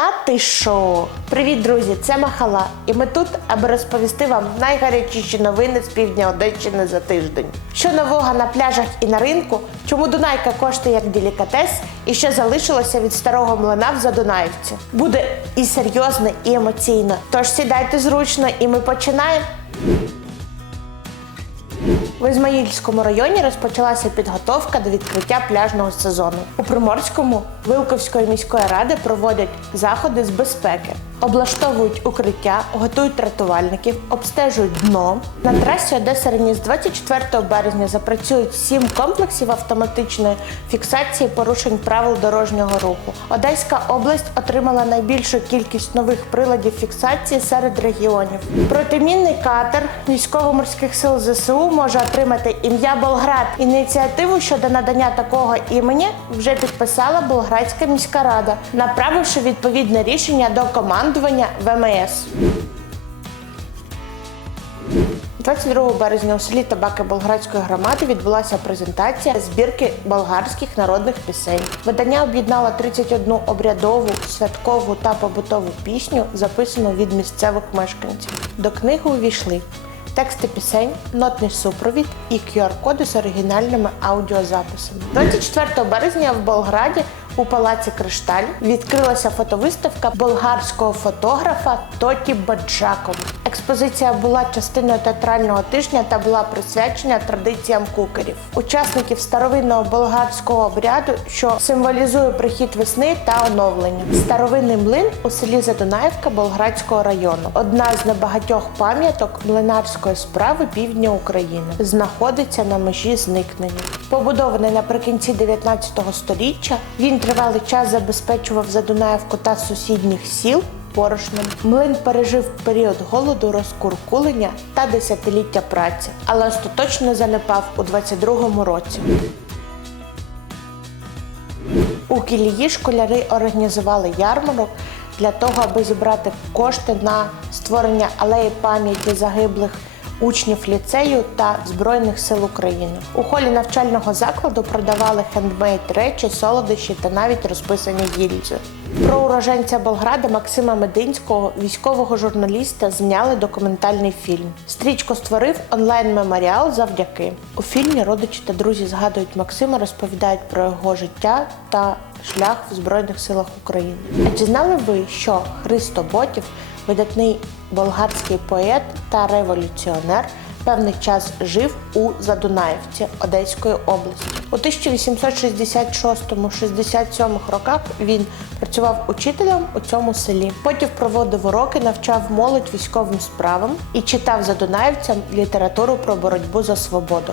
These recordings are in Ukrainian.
Та ти що? Привіт, друзі! Це Махала, і ми тут, аби розповісти вам найгарячіші новини з півдня Одещини за тиждень. Що нового на пляжах і на ринку, чому Дунайка коштує як делікатес, і що залишилося від старого млина в Задунаївці. Буде і серйозно, і емоційно. Тож сідайте зручно, і ми починаємо. В Ізмаїльському районі розпочалася підготовка до відкриття пляжного сезону. У Приморському Вилковської міської ради проводять заходи з безпеки, облаштовують укриття, готують рятувальників, обстежують дно. На трасі Одеса Рені з 24 березня запрацюють сім комплексів автоматичної фіксації порушень правил дорожнього руху. Одеська область отримала найбільшу кількість нових приладів фіксації серед регіонів. Протимінний катер військово-морських сил ЗСУ може отримати ім'я Болград. Ініціативу щодо надання такого імені вже підписала Болградська міська рада, направивши відповідне рішення до командування ВМС. 22 березня у селі Табаки Болградської громади відбулася презентація збірки болгарських народних пісень. Видання об'єднало 31 обрядову, святкову та побутову пісню, записану від місцевих мешканців. До книги увійшли тексти пісень, нотний супровід і QR-коди з оригінальними аудіозаписами. 24 березня в Болграді у палаці Кришталь відкрилася фотовиставка болгарського фотографа Тоті Баджакова. Експозиція була частиною театрального тижня та була присвячена традиціям кукерів, учасників старовинного болгарського обряду, що символізує прихід весни та оновлення. Старовинний млин у селі Задунаївка Болградського району. Одна з небагатьох пам'яток млинарської справи півдня України. Знаходиться на межі зникнення. Побудований наприкінці 19 століття, він тривалий час забезпечував Задунаївку та сусідніх сіл порошном. Млин пережив період голоду, розкуркулення та десятиліття праці, але остаточно занепав у 22-му році. У Кілії школяри організували ярмарок для того, аби зібрати кошти на створення алеї пам'яті загиблих учнів ліцею та Збройних сил України. У холі навчального закладу продавали хендмейд речі, солодощі та навіть розписані гільзи. Про уроженця Болграда Максима Мединського, військового журналіста, зняли документальний фільм. Стрічку створив онлайн-меморіал завдяки. У фільмі родичі та друзі згадують Максима, розповідають про його життя та шлях в Збройних силах України. А чи знали ви, що Христо Ботів, видатний болгарський поет та революціонер, певний час жив у Задунаївці Одеської області. У 1866-67 роках він працював учителем у цьому селі. Потім проводив уроки, навчав молодь військовим справам і читав задунаївцям літературу про боротьбу за свободу.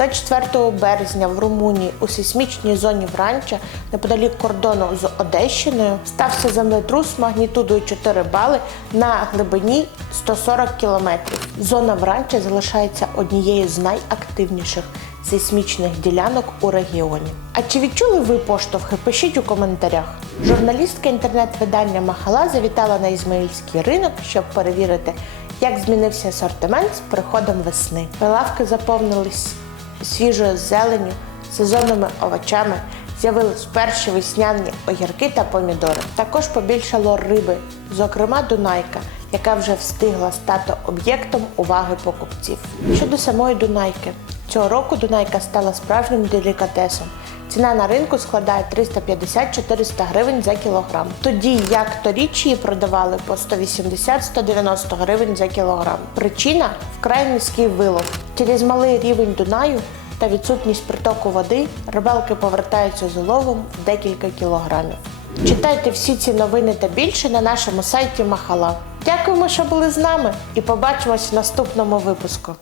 24 березня в Румунії у сейсмічній зоні Вранча неподалік кордону з Одещиною стався землетрус магнітудою 4 бали на глибині 140 кілометрів. Зона Вранча залишається однією з найактивніших сейсмічних ділянок у регіоні. А чи відчули ви поштовхи? Пишіть у коментарях. Журналістка інтернет-видання Махала завітала на Ізмаїльський ринок, щоб перевірити, як змінився асортимент з приходом весни. Прилавки заповнились свіжою зеленню, сезонними овочами. З'явились перші весняні огірки та помідори. Також побільшало риби, зокрема Дунайка, яка вже встигла стати об'єктом уваги покупців. Щодо самої Дунайки, цього року Дунайка стала справжнім делікатесом. Ціна на ринку складає 350-400 гривень за кілограм. Тоді як торіч її продавали по 180-190 гривень за кілограм. Причина вкрай низький вилов. Через малий рівень Дунаю та відсутність притоку води рибалки повертаються з уловом в декілька кілограмів. Читайте всі ці новини та більше на нашому сайті Махала. Дякуємо, що були з нами, і побачимось в наступному випуску.